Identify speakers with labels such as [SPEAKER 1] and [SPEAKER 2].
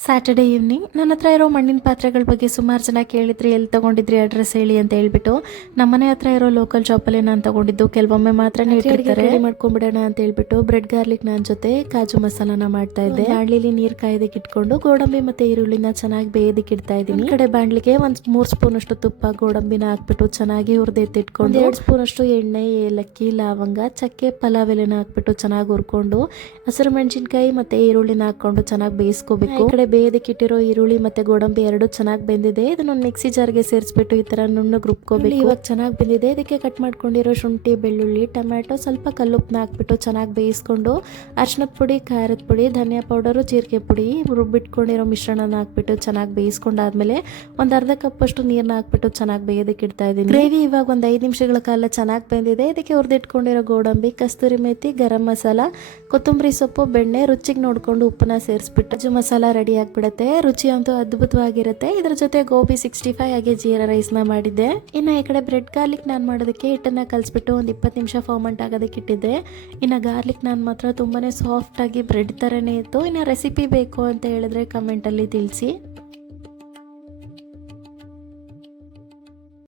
[SPEAKER 1] Saturday evening ನನ್ನ ಹತ್ರ ಇರೋ ಮಣ್ಣಿನ ಪಾತ್ರೆಗಳ ಬಗ್ಗೆ ಸುಮಾರು ಜನ ಕೇಳಿದ್ರಿ ಎಲ್ಲಿ ತಗೊಂಡಿದ್ರಿ ಅಡ್ರೆಸ್ ಹೇಳಿ ಅಂತ ಹೇಳ್ಬಿಟ್ಟು ನಮ್ಮನೆ ಹತ್ರ ಇರೋ ಲೋಕಲ್ ಶಾಪಲ್ಲೇ ನಾನು ತಗೊಂಡಿದ್ದು. ಕೆಲವೊಮ್ಮೆ ಮಾತ್ರ ಮಾಡ್ಕೊಂಡ್ಬಿಡೋಣ ಅಂತ ಹೇಳ್ಬಿಟ್ಟು ಬ್ರೆಡ್ ಗಾರ್ಲಿಕ್ ನಾನು ಜೊತೆ ಕಾಜು ಮಸಾಲಾನ ಮಾಡ್ತಾ ಇದ್ದೆ. ಬಾಣ್ಲಿಲಿ ನೀರು ಕಾಯ್ದಕ್ಕೆ ಇಟ್ಕೊಂಡು ಗೋಡಂಬಿ ಮತ್ತೆ ಈರುಳ್ಳಿನ ಚೆನ್ನಾಗಿ ಬೇಯದಕ್ಕೆ ಇಡ್ತಾ ಇದ್ದೀನಿ. ಕಡೆ ಬಾಂಡ್ಲಿಗೆ ಒಂದ್ ಮೂರ್ ಸ್ಪೂನ್ ಅಷ್ಟು ತುಪ್ಪ ಗೋಡಂಬಿನ ಹಾಕ್ಬಿಟ್ಟು ಚೆನ್ನಾಗಿ ಹುರಿದೆತ್ತಿಟ್ಕೊಂಡು ಎರಡು ಸ್ಪೂನ್ ಅಷ್ಟು ಎಣ್ಣೆ ಏಲಕ್ಕಿ ಲವಂಗ ಚಕ್ಕೆ ಪಲಾವ್ ಎಲೆನ ಹಾಕ್ಬಿಟ್ಟು ಚೆನ್ನಾಗಿ ಹುರ್ಕೊಂಡು ಹಸಿರು ಮೆಣಸಿನ್ಕಾಯಿ ಮತ್ತೆ ಈರುಳ್ಳಿನ ಹಾಕೊಂಡು ಚೆನ್ನಾಗಿ ಬೇಯಿಸ್ಕೋಬೇಕು. ಕಡೆ ಬೇಯದಕ್ಕೆ ಇಟ್ಟಿರೋ ಈರುಳ್ಳಿ ಮತ್ತೆ ಗೋಡಂಬಿ ಎರಡು ಚೆನ್ನಾಗಿ ಬೆಂದಿದೆ. ಇದನ್ನು ಮಿಕ್ಸಿ ಜಾರ್ಗೆ ಸೇರಿಸ್ಬಿಟ್ಟು ಈ ಥರ ನುಣ್ಣಗೆ ರುಬ್ಕೋಬೇಕು. ಇವಾಗ ಚೆನ್ನಾಗಿ ಬೆಂದಿದೆ. ಇದಕ್ಕೆ ಕಟ್ ಮಾಡ್ಕೊಂಡಿರೋ ಶುಂಠಿ, ಬೆಳ್ಳುಳ್ಳಿ, ಟೊಮ್ಯಾಟೊ ಸ್ವಲ್ಪ ಕಲ್ಲುಪ್ಪನ್ನ ಹಾಕ್ಬಿಟ್ಟು ಚೆನ್ನಾಗಿ ಬೇಯಿಸ್ಕೊಂಡು ಅರ್ಶಿನದ ಪುಡಿ, ಖಾರದ ಪುಡಿ, ಧನಿಯಾ ಪೌಡರು ಜೀರಿಗೆ ಪುಡಿ ರುಬ್ಬಿಟ್ಕೊಂಡಿರೋ ಮಿಶ್ರಣನ ಹಾಕ್ಬಿಟ್ಟು ಚೆನ್ನಾಗಿ ಬೇಯಿಸ್ಕೊಂಡಾದ್ಮೇಲೆ ಒಂದು ಅರ್ಧ ಕಪ್ ಅಷ್ಟು ನೀರನ್ನ ಹಾಕ್ಬಿಟ್ಟು ಚೆನ್ನಾಗಿ ಬೇಯೋದಕ್ಕೆ ಇಡ್ತಾ ಇದ್ದೀನಿ. ಗ್ರೇವಿ ಇವಾಗ ಒಂದು ಐದು ನಿಮಿಷಗಳ ಕಾಲ ಚೆನ್ನಾಗಿ ಬೆಂದಿದೆ. ಇದಕ್ಕೆ ಹುರಿದಿಟ್ಕೊಂಡಿರೋ ಗೋಡಂಬಿ, ಕಸ್ತೂರಿ ಮೇಥಿ, ಗರಂ ಮಸಾಲ, ಕೊತ್ತಂಬರಿ ಸೊಪ್ಪು, ಬೆಣ್ಣೆ, ರುಚಿಗೆ ನೋಡ್ಕೊಂಡು ಉಪ್ಪನ್ನ ಸೇರಿಸ್ಬಿಟ್ಟು. ಮಸಾಲ ರೆಡಿ ಆಗಿಬಿಡುತ್ತೆ ರುಚಿ ಅಂತೂ ಅದ್ಭುತವಾಗಿರುತ್ತೆ. ಇದ್ರ ಜೊತೆ ಗೋಬಿ ಸಿಕ್ಸ್ಟಿ ಫೈವ್ ಹಾಗೆ ಜೀರಾ ರೈಸ್ನ ಮಾಡಿದ್ದೆ. ಇನ್ನು ಈ ಕಡೆ ಬ್ರೆಡ್ ಗಾರ್ಲಿಕ್ ನಾನು ಮಾಡೋದಕ್ಕೆ ಹಿಟ್ಟನ್ನ ಕಲಿಸ್ಬಿಟ್ಟು ಒಂದು ಇಪ್ಪತ್ತು ನಿಮಿಷ ಫಾರ್ಮೆಂಟ್ ಆಗೋದಕ್ಕೆ ಇಟ್ಟಿದ್ದೆ. ಇನ್ನು ಗಾರ್ಲಿಕ್ ನಾನು ಮಾತ್ರ ತುಂಬಾ ಸಾಫ್ಟ್ ಆಗಿ ಬ್ರೆಡ್ ಥರನೇ ಇತ್ತು. ಇನ್ನು ರೆಸಿಪಿ ಬೇಕು ಅಂತ ಹೇಳಿದ್ರೆ ಕಮೆಂಟಲ್ಲಿ ತಿಳಿಸಿ.